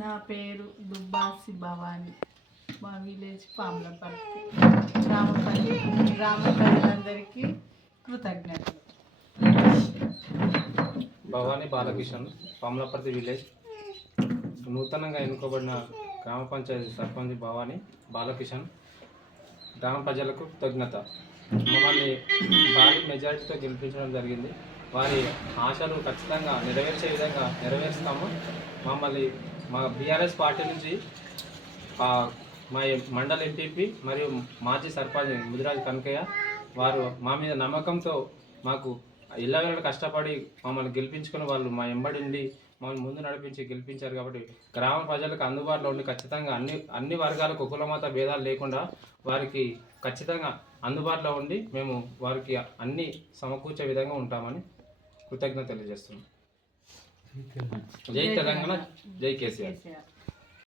నా పేరు దుబ్బాసి భవాని. మా విలేజ్ పాములపర్తి. గ్రామ ప్రజలందరికీ కృతజ్ఞతలు. భవానీ బాలకిషన్, పాములపర్తి విలేజ్. నూతనంగా ఎన్నుకోబడిన గ్రామ పంచాయతీ సర్పంచ్ భవానీ బాలకిషన్. గ్రామ ప్రజలకు కృతజ్ఞత. మమ్మల్ని భారీ మెజారిటీతో గెలిపించడం జరిగింది. వారి ఆశలు ఖచ్చితంగా నెరవేర్చే విధంగా నెరవేరుస్తాము. మమ్మల్ని మా బీఆర్ఎస్ పార్టీ నుంచి మా మండల ఎంపీపీ మరియు మాజీ సర్పంచ్ ముదిరాజు కనకయ్య వారు మా మీద నమ్మకంతో మాకు ఇళ్ళవేళ కష్టపడి మమ్మల్ని గెలిపించుకుని వాళ్ళు మా ఎంబడి ఉండి మమ్మల్ని ముందు నడిపించి గెలిపించారు. కాబట్టి గ్రామ ప్రజలకు అందుబాటులో ఉండి ఖచ్చితంగా అన్ని వర్గాలకు కులమత భేదాలు లేకుండా వారికి ఖచ్చితంగా అందుబాటులో ఉండి మేము వారికి అన్ని సమకూర్చే విధంగా ఉంటామని కృతజ్ఞత తెలియజేస్తున్నాం. జై తెలంగాణ, జై కేసీఆర్.